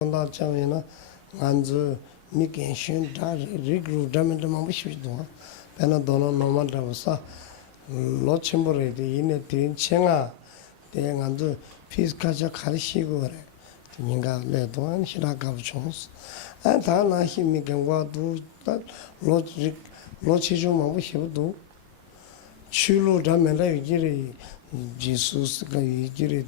나 참에나 안주 미겐신 다 리그루트먼트 마무시도 배나 도노 노만다고서 로침보레데 이네 된 챙아 대안주 피스카자 가르시고 그래 민가 레도안 시라가부 총스 아 다나 힘이 경과도 로치주 마무시도 출로 담에라 이기리 지수스가 이기리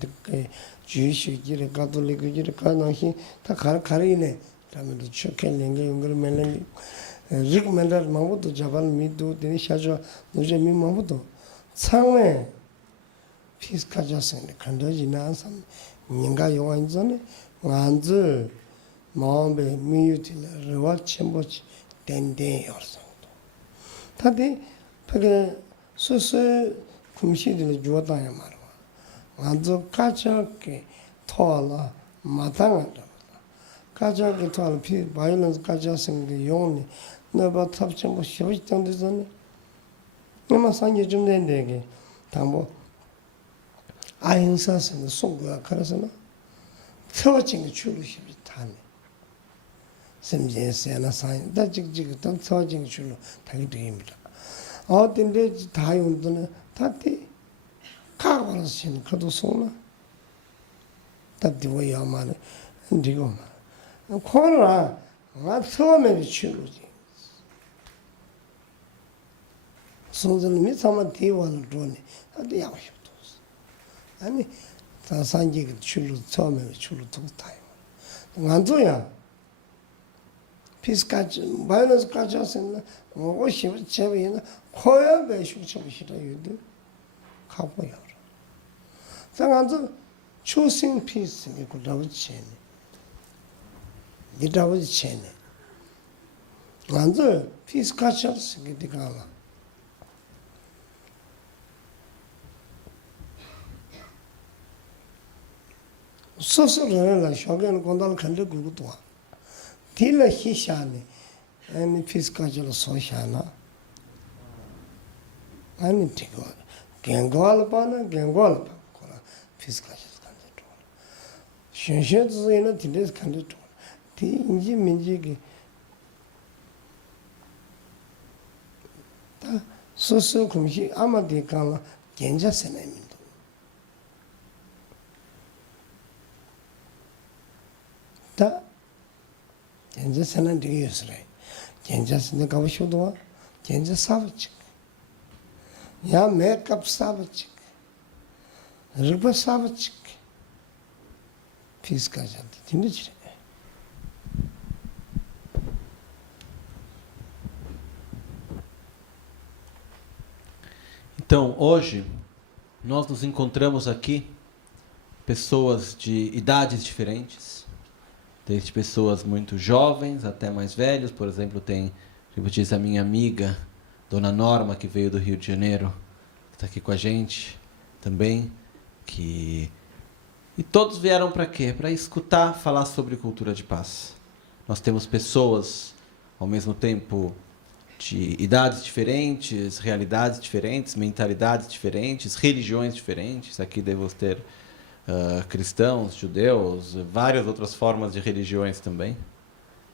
주시기를 가톨릭기를 가나히 다 가르이네 다음에도 초켈랭게 용걸 멜랭 리그멘더 마모도 자발 미도 되니 샤조 노제 미 마모도 상외 피스카자스네 간다지나 삼 민가 용안전에 완즈 마음에 미유티나 레와 쳔보치 덴데 얼성도 다데 그게 소소 kumshidini juwadaya marwa. Anzo kachake toala matanga dabala. Kachake toala pi violence kachasingde yongni naba tabchambo shivajitangde zane. Nima sanje jumdendege tambo ahimsa sene songgoya karasana. tsawachingi chulu shivajitane. semjense sanje da jikjik tam tsawachingi chulu tagidegimira. 어딘데 다 용도는 다티 가고는 그도 소나 다티 뭐야만 ndigo 코로나 나 처음에 치료지 손전 미사만 대원을 돈이 어디 야고싶도 아니 다 산지 치료 처음에 치료 도타요 안줘야 피스까지 바이러스까지 하셨나 오십 제비나 코야 배슈처비시다 유도 가보여. 상한도 초생 피스니 고다우체네. 니다우체네. 완전 피스까지 하셨게 되가라. 소소를 쇼견 건달 간데 그것도 딜라 히샤네. 아니 피스까지로 소샤나. 아니 티고 갱고알바나 갱고알바 코라 피스까지 간데 또 셴셴즈에는 딜레스 간데 또 디인지 민지기 다 소소 금시 아마디 가마 괜찮세네민도 다 괜찮세는 되겠어요 괜찮으니까 가보셔도 괜찮사버지 या मेकअप साबचिक रिब साबचिक फीस का जाती थी निचरे Então, hoje, nós nos encontramos aqui, pessoas de idades diferentes, desde pessoas muito jovens até mais velhos. Por exemplo, tem, como diz a minha amiga, Dona Norma, que veio do Rio de Janeiro, que está aqui com a gente também. E todos vieram para quê? Para escutar falar sobre cultura de paz. Nós temos pessoas, ao mesmo tempo, de idades diferentes, realidades diferentes, mentalidades diferentes, religiões diferentes. Aqui devemos ter cristãos, judeus, várias outras formas de religiões também.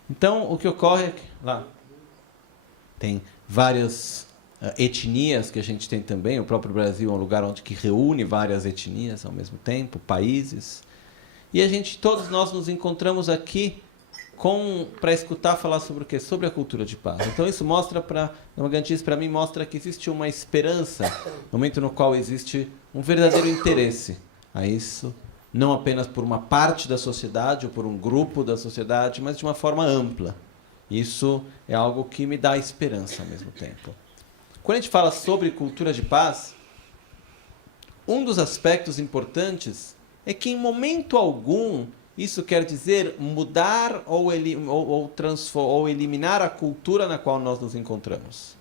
Então, o que ocorre é que lá tem várias etnias que a gente tem também. O próprio Brasil é um lugar onde que reúne várias etnias ao mesmo tempo, países. E todos nós nos encontramos aqui para escutar falar sobre o quê? Sobre a cultura de paz. Então isso mostra para mim mostra que existe uma esperança, no momento no qual existe um verdadeiro interesse a isso, não apenas por uma parte da sociedade ou por um grupo da sociedade, mas de uma forma ampla. Isso é algo que me dá esperança ao mesmo tempo. Quando a gente fala sobre cultura de paz, um dos aspectos importantes é que, em momento algum, isso quer dizer mudar ou eliminar a cultura na qual nós nos encontramos.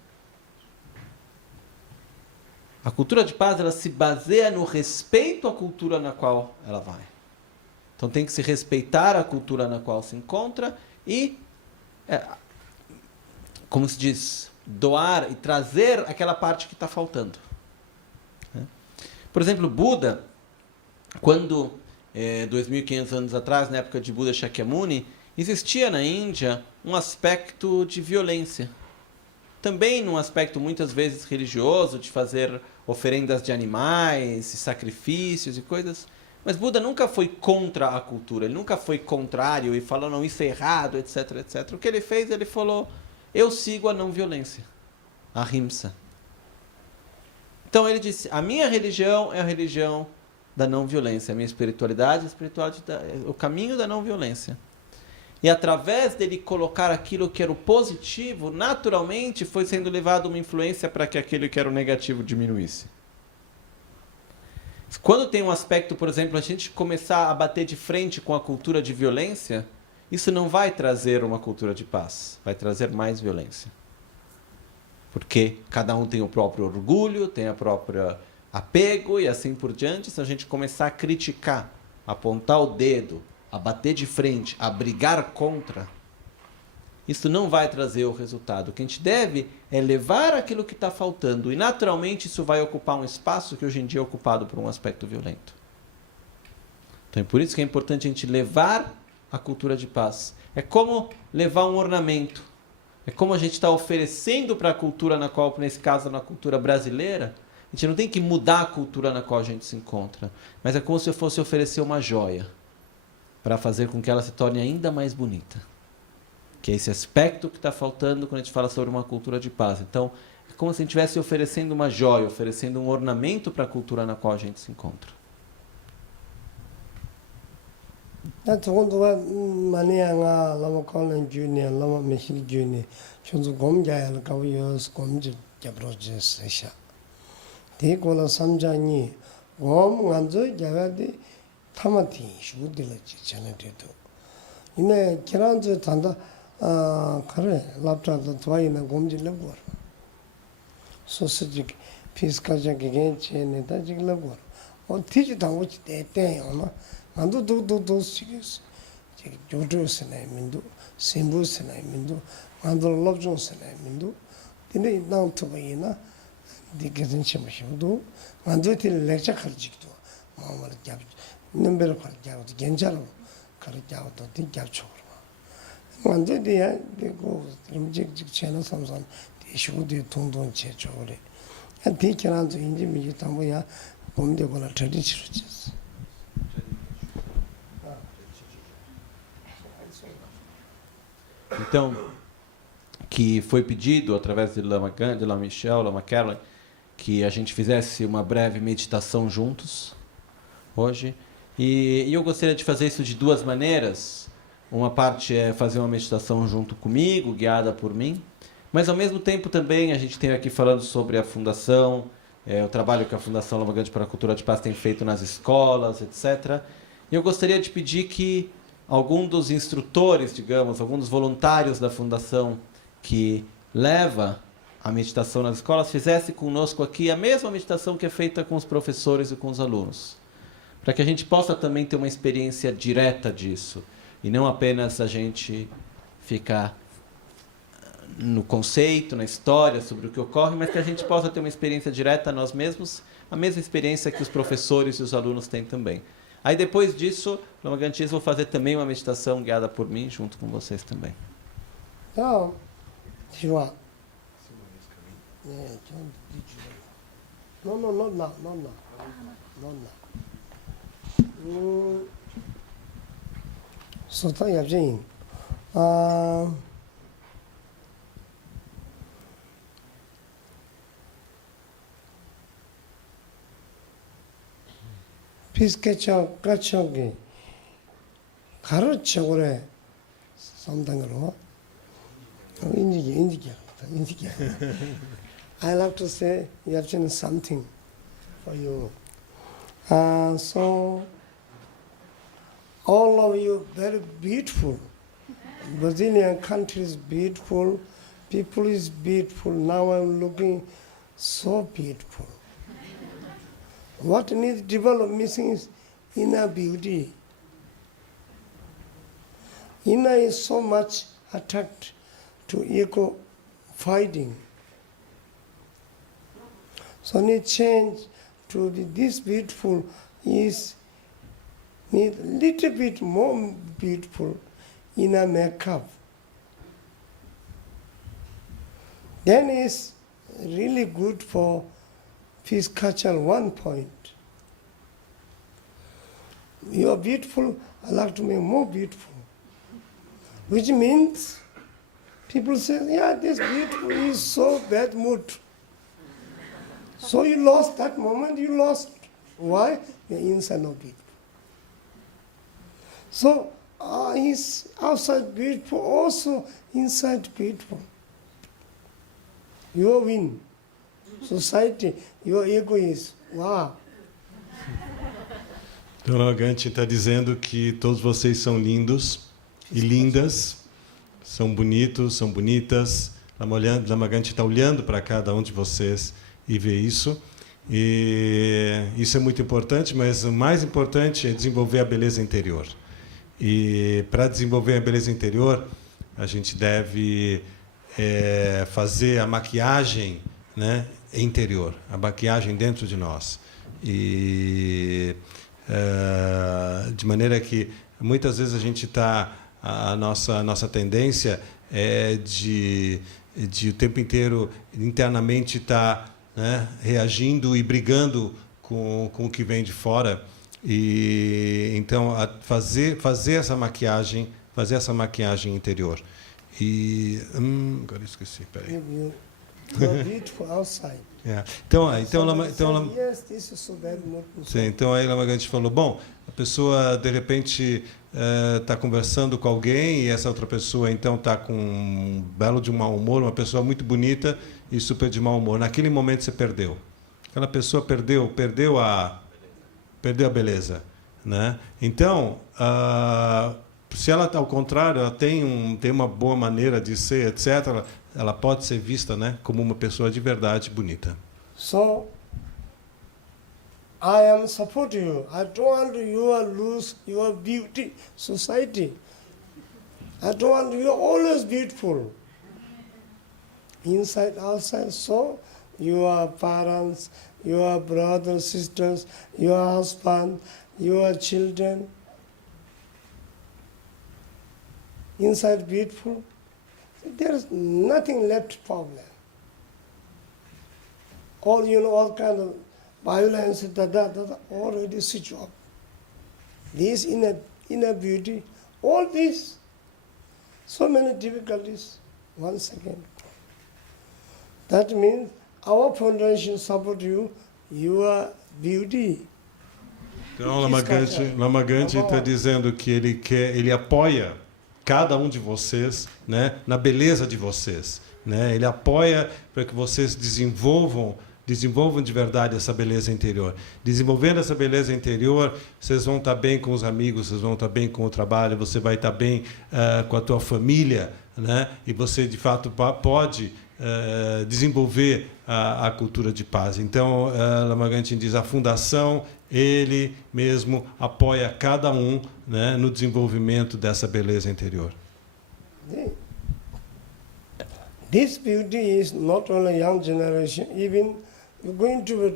A cultura de paz, ela se baseia no respeito à cultura na qual ela vai. Então tem que se respeitar a cultura na qual se encontra e como se diz, doar e trazer aquela parte que está faltando. Por exemplo, Buda, quando 2.500 anos atrás, na época de Buda Shakyamuni, existia na Índia um aspecto de violência. Também num aspecto muitas vezes religioso, de fazer oferendas de animais, sacrifícios e coisas. Mas Buda nunca foi contra a cultura, ele nunca foi contrário e falou, não, isso é errado, etc, etc. O que ele fez, ele falou, eu sigo a não violência, a Ahimsa. Então ele disse, a minha religião é a religião da não violência, a minha espiritualidade é o caminho da não violência. E através dele colocar aquilo que era o positivo, naturalmente foi sendo levado uma influência para que aquilo que era o negativo diminuísse. Quando tem um aspecto, por exemplo, a gente começar a bater de frente com a cultura de violência, isso não vai trazer uma cultura de paz, vai trazer mais violência. Porque cada um tem o próprio orgulho, tem a própria apego e assim por diante. Se a gente começar a criticar, a apontar o dedo, a bater de frente, a brigar contra, isso não vai trazer o resultado. O que a gente deve é levar aquilo que está faltando. E naturalmente isso vai ocupar um espaço que hoje em dia é ocupado por um aspecto violento. Então é por isso que é importante a gente levar a cultura de paz. É como levar um ornamento. É como a gente está oferecendo para a cultura na qual, nesse caso, na cultura brasileira, a gente não tem que mudar a cultura na qual a gente se encontra. Mas é como se eu fosse oferecer uma joia para fazer com que ela se torne ainda mais bonita. Que é esse aspecto que está faltando quando a gente fala sobre uma cultura de paz. Então, é como se a gente estivesse oferecendo uma joia, oferecendo um ornamento para a cultura na qual a gente se encontra. 그래 랍타도 도와이나 곰질려고 소스지 피스카자게 괜찮다 지글려고 티지 당고치 때때요 만도 도도 시겠어 지 조조스네 민도 심부스네 민도 만도 럽존스네 민도 근데 나우토바이나 디게진 심으셔도 만도 틸 렉처 가르치기도 마음을 잡 넘버를 가르치고 괜찮아 가르치고 디 잡초 완전 dia 되고 음직직 채널 삼선 대시고도 동동 제조래 한 대결한도 인지 미지 담고야 봄되거나 tradiciones. Então, que foi pedido através de Lama Gandhi, Lama Michel, Lama Caroline, que a gente fizesse uma breve meditação juntos hoje. E eu gostaria de fazer isso de duas maneiras. Uma parte é fazer uma meditação junto comigo, guiada por mim, mas ao mesmo tempo também a gente tem aqui falando sobre a fundação, o trabalho que a Fundação Lama Gandhi para a Cultura de Paz tem feito nas escolas, etc. E eu gostaria de pedir que algum dos instrutores, digamos, algum dos voluntários da Fundação que leva a meditação nas escolas, fizesse conosco aqui a mesma meditação que é feita com os professores e com os alunos, para que a gente possa também ter uma experiência direta disso. E não apenas a gente ficar no conceito, na história, sobre o que ocorre, mas que a gente possa ter uma experiência direta nós mesmos, a mesma experiência que os professores e os alunos têm também. Aí depois disso, Lama Gandhi, vou fazer também uma meditação guiada por mim, junto com vocês também. Não, Sota yapjin. 피스케쳐 까쳐기 가르쳐 그래. 삼당으로. 인지기. I like to say yapjin something for you. So all of you very beautiful. Brazilian country is beautiful, people is beautiful. Now I'm looking so beautiful. What needs develop missing is inner beauty. Inner is so much attached to ego fighting. So need change to be this beautiful is means little bit more beautiful in a makeup. Then it's really good for fish culture 1 point. You are beautiful, I like to make more beautiful. Which means people say, yeah, this beautiful is so bad mood. So you lost that moment, you lost. Why? Your inside not beautiful. So he's outside beautiful, also inside beautiful. You win. Society, your ego is, wow. Então, Lamaganti está dizendo que todos vocês são lindos e lindas, são bonitos, são bonitas. Lamaganti está olhando para cada um de vocês e vê isso. E isso é muito importante, mas o mais importante é desenvolver a beleza interior. E para desenvolver a beleza interior, a gente deve fazer a maquiagem, né, interior, a maquiagem dentro de nós. E de maneira que muitas vezes a gente a nossa tendência é de o tempo inteiro internamente estar, né, reagindo e brigando com o que vem de fora. E então fazer essa maquiagem interior. E agora esqueci, peraí. You're beautiful outside. Então Yes, this is so bad mood. sim, então aí Lamaganti falou, bom, a pessoa de repente está conversando com alguém e essa outra pessoa então está com um belo de mau humor, uma pessoa muito bonita e super de mau humor. Naquele momento você perdeu. Aquela pessoa perdeu a beleza, né? Então, se ela, ao contrário, ela tem uma boa maneira de ser, etc., ela pode ser vista, né, como uma pessoa de verdade bonita. So, I am supporting you. I don't want you to lose your beauty, society. I don't want you always beautiful. Inside, outside. So, your parents, your brothers, sisters, your husband, your children. Inside beautiful. There is nothing left problem. All kind of violence, already switch off. This inner beauty, all this, so many difficulties. 1 second. That means our foundation support you, your beauty. Então, Lamaganti está dizendo que ele apoia cada um de vocês, né, na beleza de vocês, né? Ele apoia para que vocês desenvolvam de verdade essa beleza interior. Desenvolvendo essa beleza interior, vocês vão estar bem com os amigos, vocês vão estar bem com o trabalho, você vai estar bem com a tua família, né? E você de fato pode desenvolver a cultura de paz. Então, Lamaganti diz, a fundação, ele mesmo apoia cada um, né, no desenvolvimento dessa beleza interior. This beauty is not only young generation, even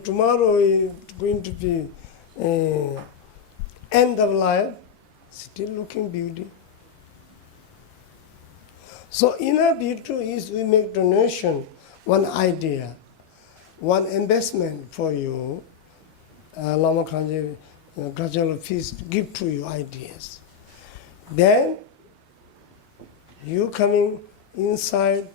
tomorrow is going to be end of life, still looking beauty. So inner beauty is we make donation, one idea, one investment for you. Lama Khanji, Gajal Feast give to you ideas. Then you coming inside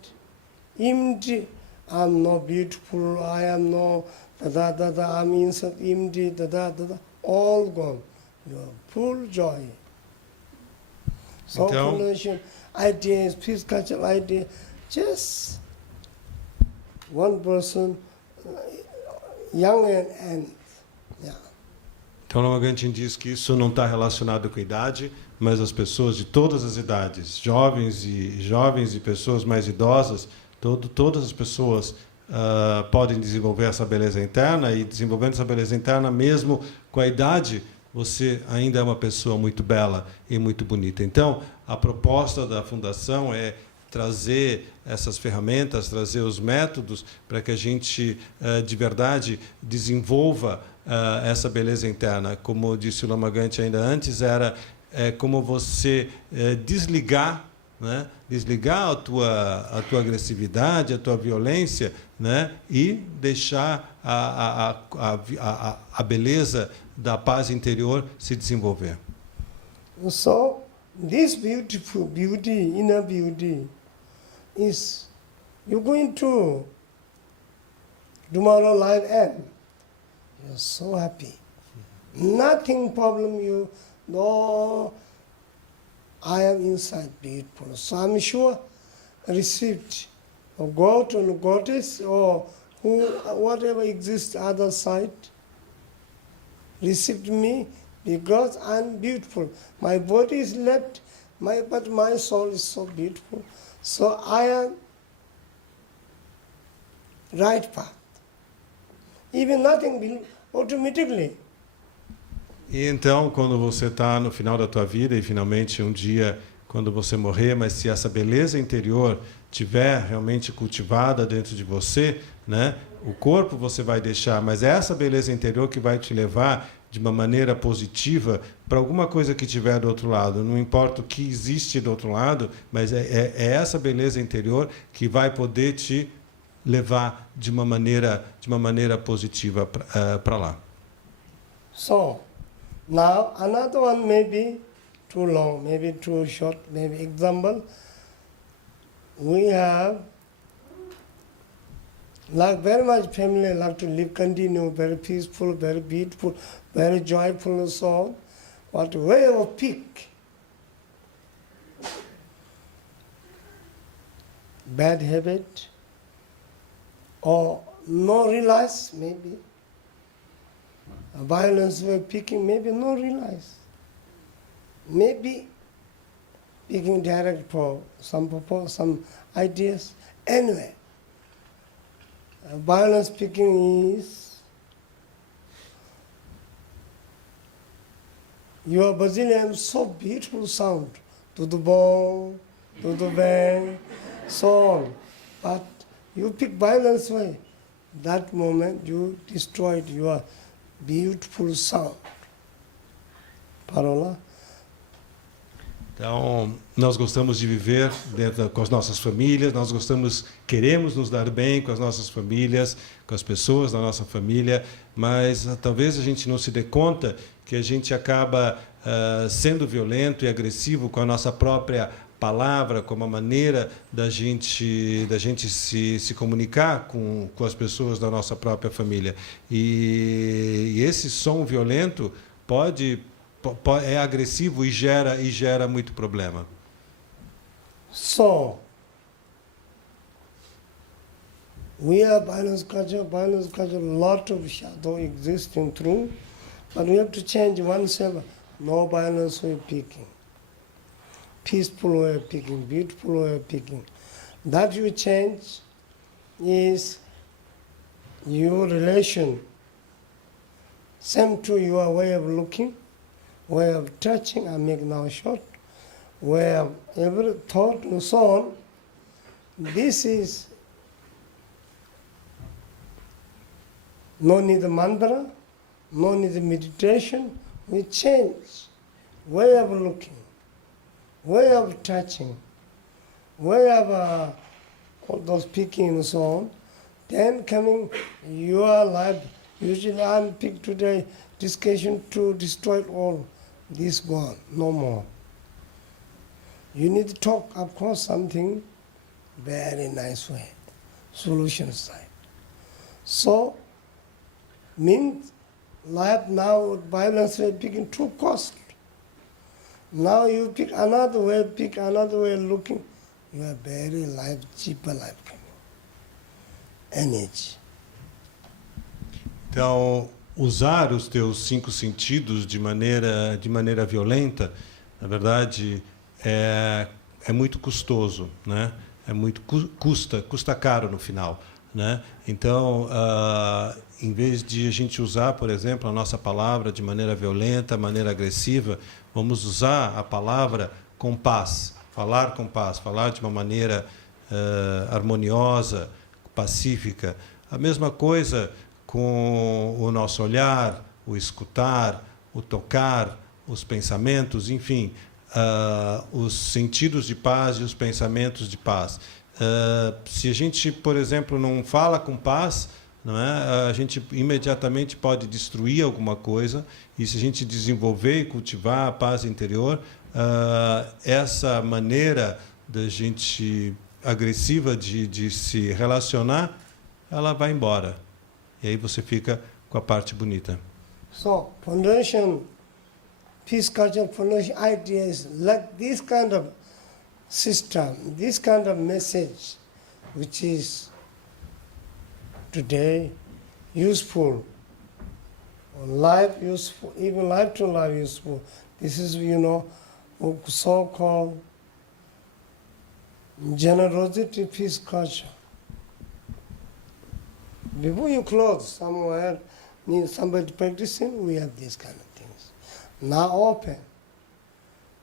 empty. I'm not beautiful. I am no I'm inside empty. All gone. You are full joy. So foundation ideas, peace culture idea, just one person, young and yeah. Então, Lamaganti diz que isso não está relacionado com idade, mas as pessoas de todas as idades, jovens e pessoas mais idosas, todas as pessoas podem desenvolver essa beleza interna, e desenvolvendo essa beleza interna, mesmo com a idade, você ainda é uma pessoa muito bela e muito bonita. Então, a proposta da Fundação é trazer essas ferramentas, trazer os métodos para que a gente, de verdade, desenvolva essa beleza interna. Como disse o Lama Gante ainda antes, é como você desligar, né? Desligar a tua agressividade, a tua violência, né? E deixar a beleza da paz interior se desenvolver. So, this beautiful beauty, inner beauty, is you're going to tomorrow life end. You're so happy. Nothing problem you, no, I am inside beautiful. So I'm sure received a god or goddess or whatever exists other side received me because I'm beautiful. My body is left, but my soul is so beautiful. So I am right path. Even nothing will automatically. E então, quando você está no final da tua vida e finalmente um dia, quando você morrer, mas se essa beleza interior tiver realmente cultivada dentro de você, né, o corpo você vai deixar, mas é essa beleza interior que vai te levar de uma maneira positiva para alguma coisa que tiver do outro lado. Não importa o que existe do outro lado, mas é essa beleza interior que vai poder te levar de uma maneira positiva para lá. So, now another one may be too long, maybe too short, maybe example. We have like very much family like to live, continue, very peaceful, very beautiful, very joyful and so on. But way of peak, bad habit, or no realize maybe. Violence way picking, maybe no realize. Maybe picking direct for some purpose, some ideas. Anyway, violence picking is your Brazilian so beautiful sound to the bone, to the bang, so on. But you pick violence way. That moment you destroyed your beautiful sound. Parola? Então, nós gostamos de viver com as nossas famílias, queremos nos dar bem com as nossas famílias, com as pessoas da nossa família, mas talvez a gente não se dê conta que a gente acaba sendo violento e agressivo com a nossa própria palavra, com a maneira da gente se comunicar com as pessoas da nossa própria família. E esse som violento é agressivo e gera muito problema. So, we have violence culture, lot of shadow existing through, but we have to change oneself. No violence way picking. Peaceful way of picking, beautiful way of picking. That you change is your relation, same to your way of looking, way of touching, I make now short, way of every thought and so on. This is no need mantra, no need meditation. We change way of looking, way of touching, way of all those picking and so on. Then coming your life, usually I'm pick today discussion to destroy all this gone, no more. You need to talk, of course, something very nice way, solution side. So, means life now, violence way picking too costly. Now you pick another way looking, you are very life, cheaper life coming. Energy. Então, usar os teus 5 sentidos de maneira violenta, na verdade, é muito custoso, né? Custa caro no final, né? Então, em vez de a gente usar, por exemplo, a nossa palavra de maneira violenta, maneira agressiva, vamos usar a palavra com paz, falar com paz, falar de uma maneira harmoniosa, pacífica. A mesma coisa com o nosso olhar, o escutar, o tocar, os pensamentos, enfim, os sentidos de paz e os pensamentos de paz. Se a gente, por exemplo, não fala com paz, não é? A gente imediatamente pode destruir alguma coisa, e se a gente desenvolver e cultivar a paz interior, essa maneira da gente agressiva de se relacionar, ela vai embora. E aí você fica com a parte bonita. So, foundation, peace culture foundation ideas like this kind of system, this kind of message, which is today useful, life useful, even life to life useful. This is, so-called generosity peace culture. Before you close somewhere, need somebody practicing, we have these kind of things. Now open.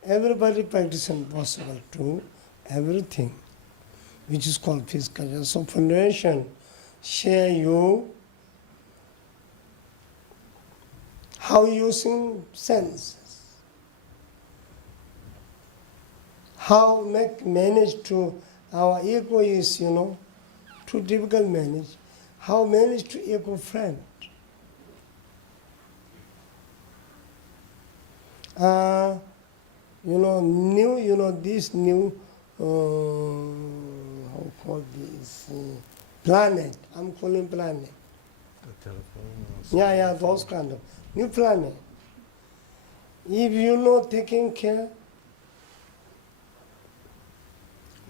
Everybody practicing possible to everything, which is called peace culture. So foundation share you how using senses, how manage to, our ego is, too difficult manage, how manage to ego friend. This new, how called this, planet, I'm calling planet. Yeah, those kind of, new planet. If you're not taking care,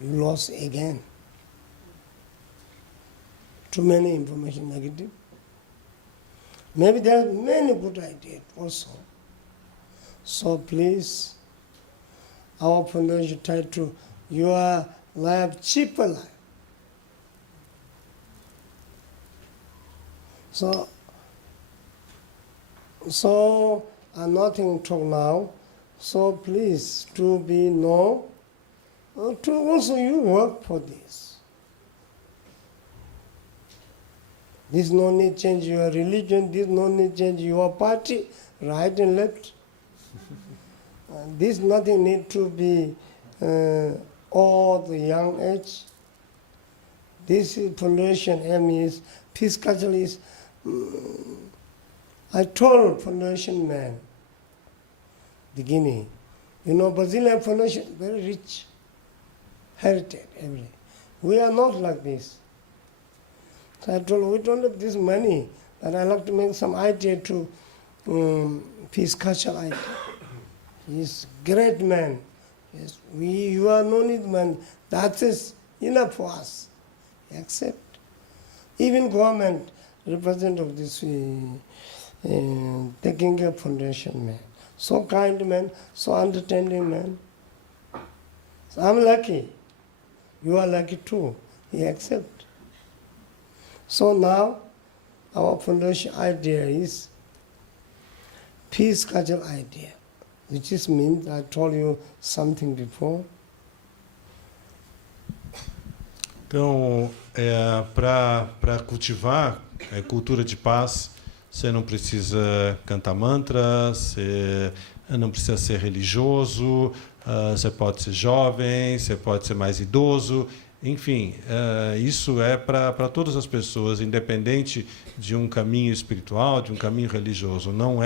you lost again. Too many information negative. Maybe there are many good ideas also. So please, our foundation try to your life cheaper life. So I'm nothing talk now. So please to be know, to also you work for this. This no need change your religion. This no need change your party, right and left. This nothing need to be all the young age. This foundation aim is peace culture is. I told foundation man, beginning, Brazilian foundation very rich, heritage, everything. We are not like this. So I told we don't have this money, but I like to make some idea to peace culture idea. He's great man. Yes, you are no need money. That is enough for us. Accept. Even government representative this taking care foundation man. So kind man, so understanding man. So I'm lucky. You are lucky too. He accept. So now our foundation idea is peace culture idea, which is means I told you something before. Então, para cultivar a cultura de paz, você não precisa cantar mantras, você não precisa ser religioso, você pode ser jovem, você pode ser mais idoso, enfim, isso é para todas as pessoas, independente de um caminho espiritual, de um caminho religioso. Não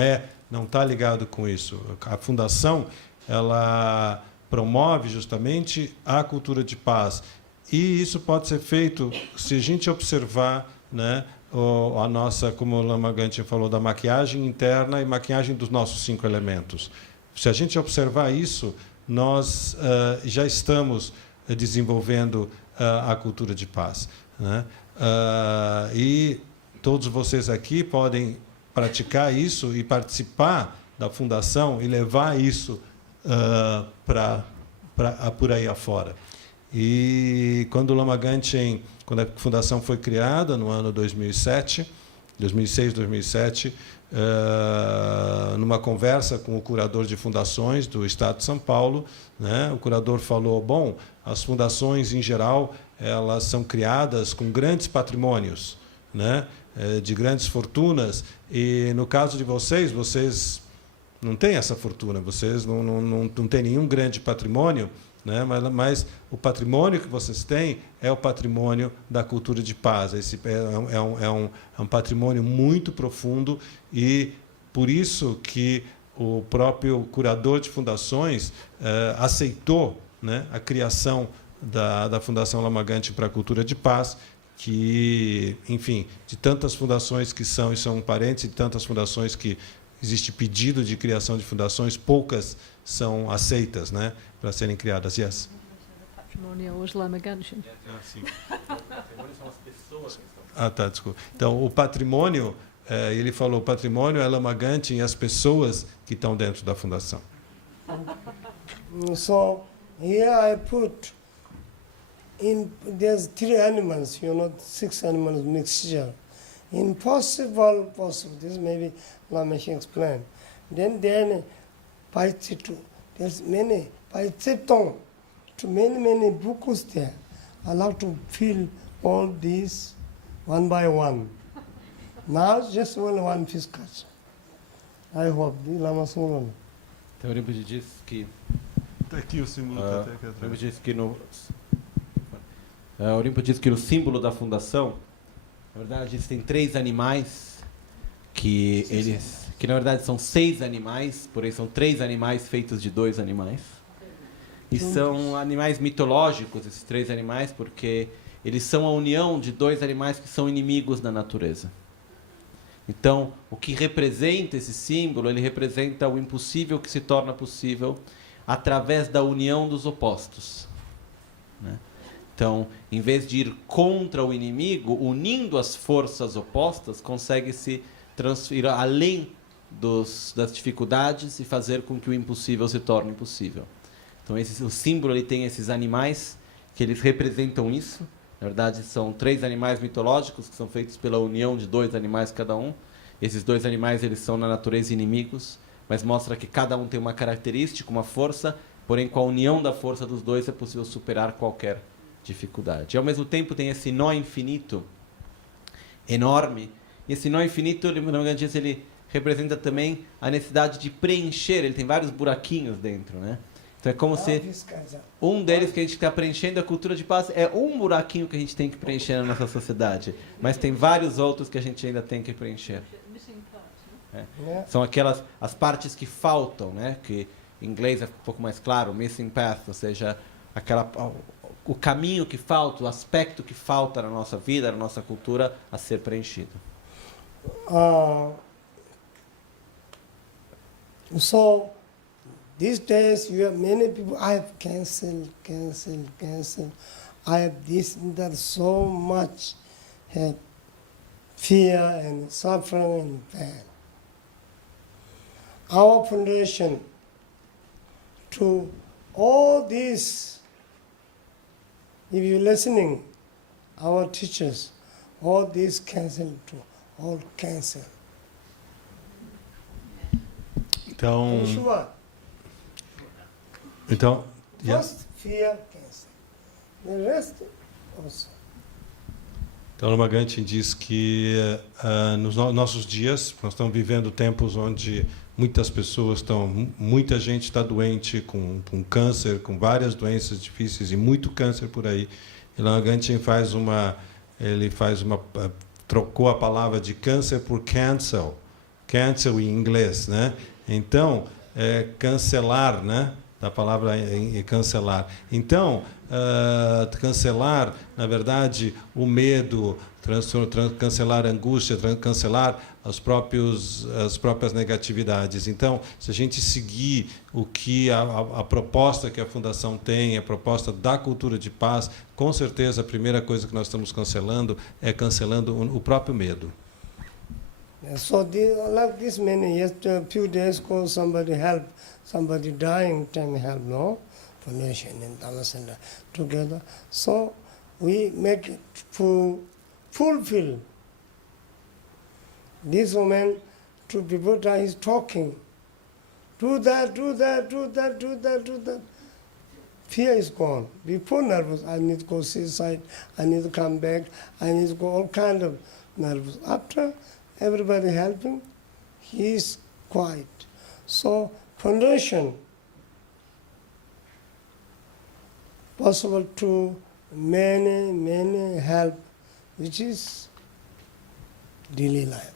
está ligado com isso. A fundação ela promove justamente a cultura de paz. E isso pode ser feito se a gente observar, né, a nossa, como o Lama Ganchen falou, da maquiagem interna e maquiagem dos nossos 5 elementos. Se a gente observar isso, nós já estamos desenvolvendo a cultura de paz, né? E todos vocês aqui podem praticar isso e participar da fundação e levar isso por aí afora. E quando o Lama Ganchen, quando a fundação foi criada no ano 2007, 2006, 2007, numa conversa com o curador de fundações do Estado de São Paulo, né, o curador falou, bom, as fundações, em geral, elas são criadas com grandes patrimônios, né, de grandes fortunas, e, no caso de vocês não têm essa fortuna, vocês não têm nenhum grande patrimônio, né, mas o patrimônio que vocês têm é o patrimônio da cultura de paz. Esse é um patrimônio muito profundo e, por isso, que o próprio curador de fundações aceitou, né, a criação da Fundação Lama Ganchen para a Cultura de Paz, que, enfim, de tantas fundações que são, e são parentes, de tantas fundações que existe pedido de criação de fundações, poucas são aceitas, né, para serem criadas. Yes. Patrimonial was Lama Ganchen. Tá, desculpa. Então, o patrimônio, ele falou, o patrimônio é Lama Ganchen e as pessoas que estão dentro da fundação. So here I put there's 3 animals, 6 animals mixture. Impossible, this maybe Lama Ganchen explained. Then Paithitu, there's many, Paithitong, to many books there. I like to fill all these one by one. Now just only one fish catch. I hope the Lama Sungam. Então, o Rinpoche diz que Está aqui o símbolo o Rinpoche diz que o Rinpoche diz que no símbolo da fundação, na verdade, existem 3 animais que na verdade são 6 animais, porém são 3 animais feitos de 2 animais. E são animais mitológicos, esses 3 animais, porque eles são a união de 2 animais que são inimigos da natureza. Então, o que representa esse símbolo, ele representa o impossível que se torna possível através da união dos opostos, né? Então, em vez de ir contra o inimigo, unindo as forças opostas, consegue-se transferir além das dificuldades e fazer com que o impossível se torne possível. Então, o símbolo ele tem esses animais que eles representam isso. Na verdade, são 3 animais mitológicos que são feitos pela união de 2 animais cada um. Esses 2 animais eles são na natureza inimigos, mas mostra que cada um tem uma característica, uma força, porém com a união da força dos 2 é possível superar qualquer dificuldade. E ao mesmo tempo tem esse nó infinito enorme, e esse nó infinito, ele representa também a necessidade de preencher, ele tem vários buraquinhos dentro, né? Então é como se um deles que a gente está preenchendo, a cultura de paz, é um buraquinho que a gente tem que preencher na nossa sociedade, mas tem vários outros que a gente ainda tem que preencher. São as partes que faltam, né? Que em inglês é um pouco mais claro, missing path, ou seja, o caminho que falta, o aspecto que falta na nossa vida, na nossa cultura, a ser preenchido. So these days you have many people, I have cancelled. I have this and that, so much fear and suffering and pain. Our foundation to all these, if you're listening, our teachers, all these cancel to all cancel. Então, Sure. First fear cancel. The rest also. Então, Lama Ganchen diz que nos nossos dias nós estamos vivendo tempos onde muita gente está doente com câncer, com várias doenças difíceis e muito câncer por aí. E Lama Ganchen trocou a palavra de câncer por cancel em inglês, né? Então, cancelar, né? Da palavra cancelar. Então, cancelar, na verdade, o medo, cancelar a angústia, cancelar as próprias negatividades. Então, se a gente seguir o que a proposta que a Fundação tem, a proposta da cultura de paz, com certeza a primeira coisa que nós estamos cancelando é cancelando o próprio medo. So like this many years, a few days ago, somebody dying, time help, no? Foundation and Dhamma Center together. So we make it fulfill This woman, to people, is talking. Do that, do that, do that, do that, do that. Fear is gone. Before nervous, I need to go seaside, I need to come back, I need to go all kind of nervous. After everybody helping, he is quiet. So foundation possible to many help, which is daily life.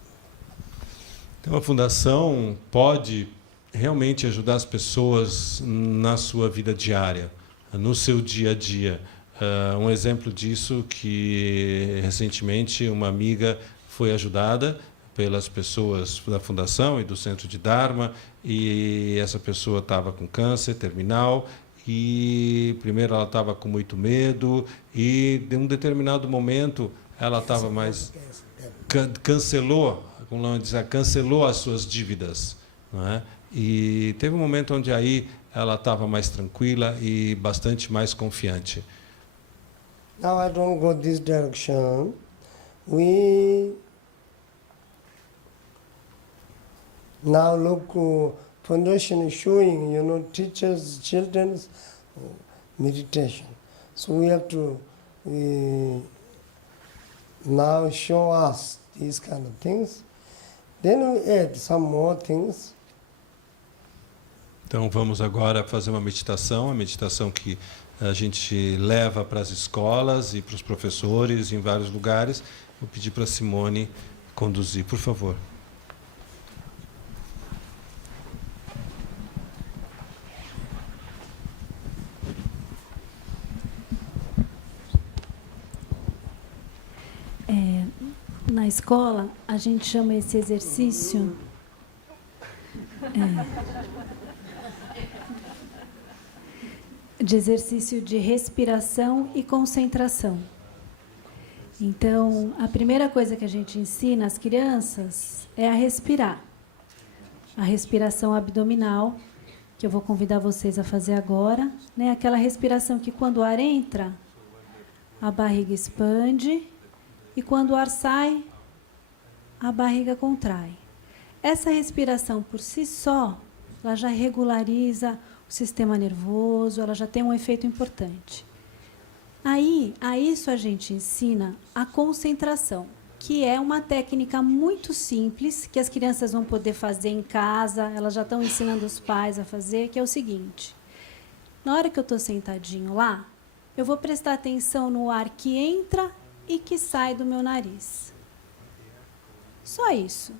Então, a fundação pode realmente ajudar as pessoas na sua vida diária, no seu dia a dia. Um exemplo disso que recentemente uma amiga foi ajudada pelas pessoas da fundação e do centro de Dharma, e essa pessoa estava com câncer terminal, e primeiro ela estava com muito medo, e de um determinado momento ela estava mais cancelou as suas dívidas, não é? E teve um momento onde aí ela estava mais tranquila e bastante mais confiante. Now I don't go this direction. We now look, foundation is showing, teachers, children's meditation. So we have to now show us these kind of things. Then we add some more things. Então vamos agora fazer uma meditação, a meditação que a gente leva para as escolas e para os professores em vários lugares. Vou pedir para a Simone conduzir, por favor. Na escola, a gente chama esse exercício de exercício de respiração e concentração. Então, a primeira coisa que a gente ensina às crianças é a respirar. A respiração abdominal, que eu vou convidar vocês a fazer agora, né? Aquela respiração que quando o ar entra, a barriga expande, e quando o ar sai, a barriga contrai. Essa respiração por si só, ela já regulariza o sistema nervoso, ela já tem um efeito importante. Aí, a isso a gente ensina a concentração, que é uma técnica muito simples, que as crianças vão poder fazer em casa, elas já estão ensinando os pais a fazer, que é o seguinte: na hora que eu estou sentadinho lá, eu vou prestar atenção no ar que entra e que sai do meu nariz. Só isso.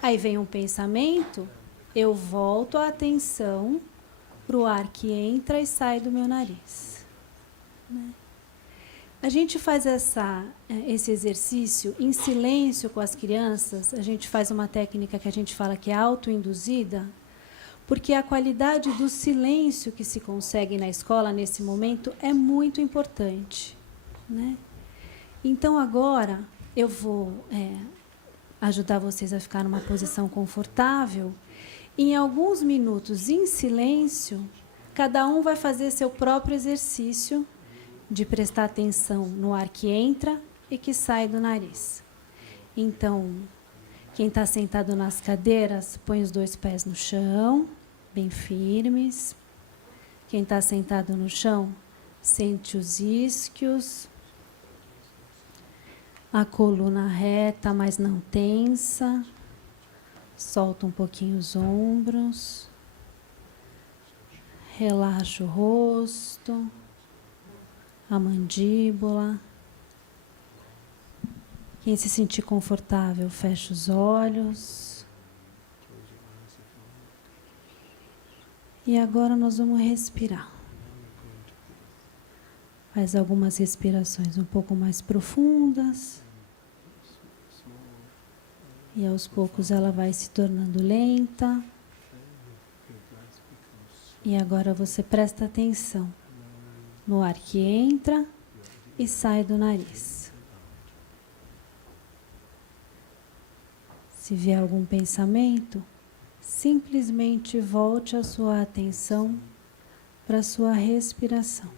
Aí vem um pensamento, eu volto a atenção para o ar que entra e sai do meu nariz. Né? A gente faz esse exercício em silêncio com as crianças, a gente faz uma técnica que a gente fala que é autoinduzida, porque a qualidade do silêncio que se consegue na escola nesse momento é muito importante. Né? Então, agora, eu vou ajudar vocês a ficar numa posição confortável. Em alguns minutos, em silêncio, cada um vai fazer seu próprio exercício de prestar atenção no ar que entra e que sai do nariz. Então, quem está sentado nas cadeiras, põe os 2 pés no chão, bem firmes. Quem está sentado no chão, sente os isquios. A coluna reta, mas não tensa. Solta um pouquinho os ombros. Relaxa o rosto. A mandíbula. Quem se sentir confortável, fecha os olhos. E agora nós vamos respirar. Faz algumas respirações um pouco mais profundas. E aos poucos ela vai se tornando lenta. E agora você presta atenção no ar que entra e sai do nariz. Se vier algum pensamento, simplesmente volte a sua atenção para a sua respiração.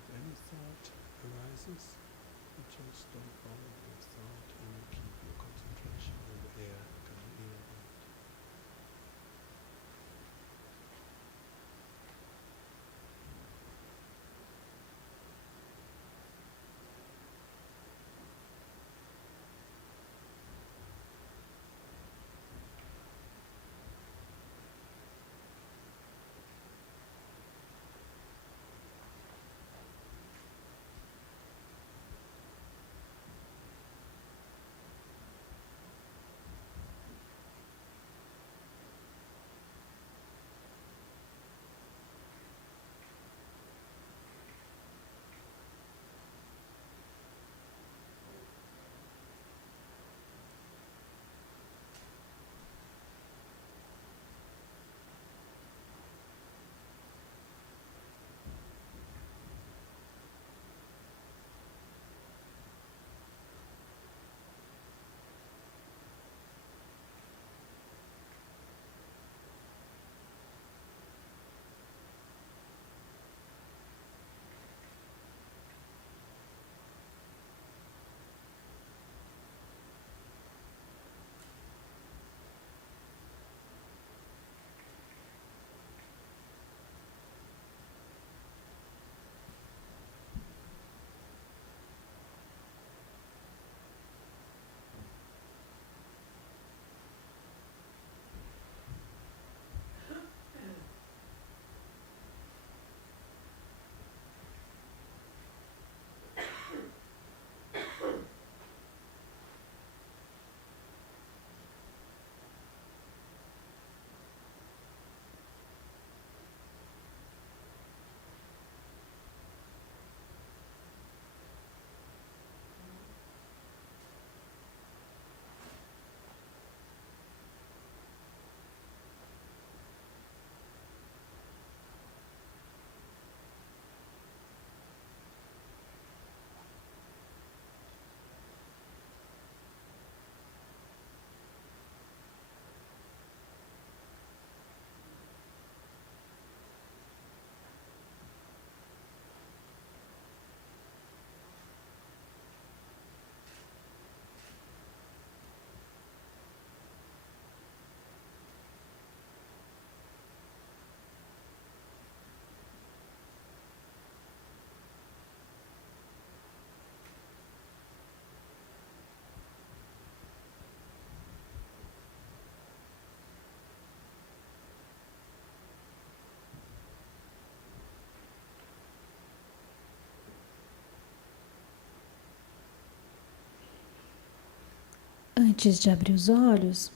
Antes de abrir os olhos,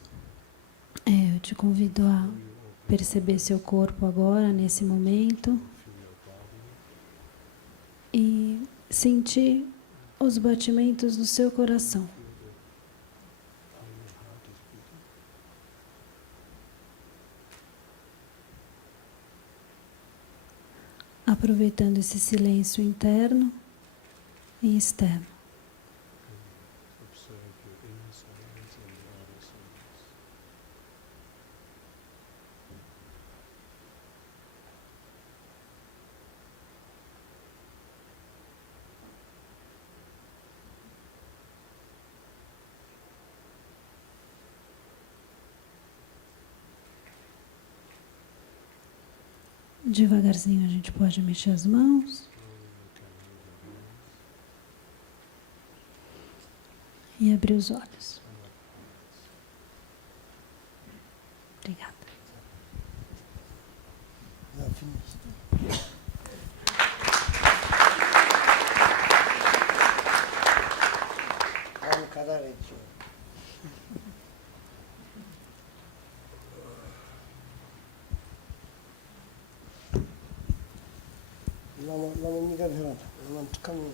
eu te convido a perceber seu corpo agora, nesse momento, e sentir os batimentos do seu coração. Aproveitando esse silêncio interno e externo. Devagarzinho a gente pode mexer as mãos. E abrir os olhos. Obrigada. Já fiz. Vamos cada leite. Lama niga verata. Lama tukami.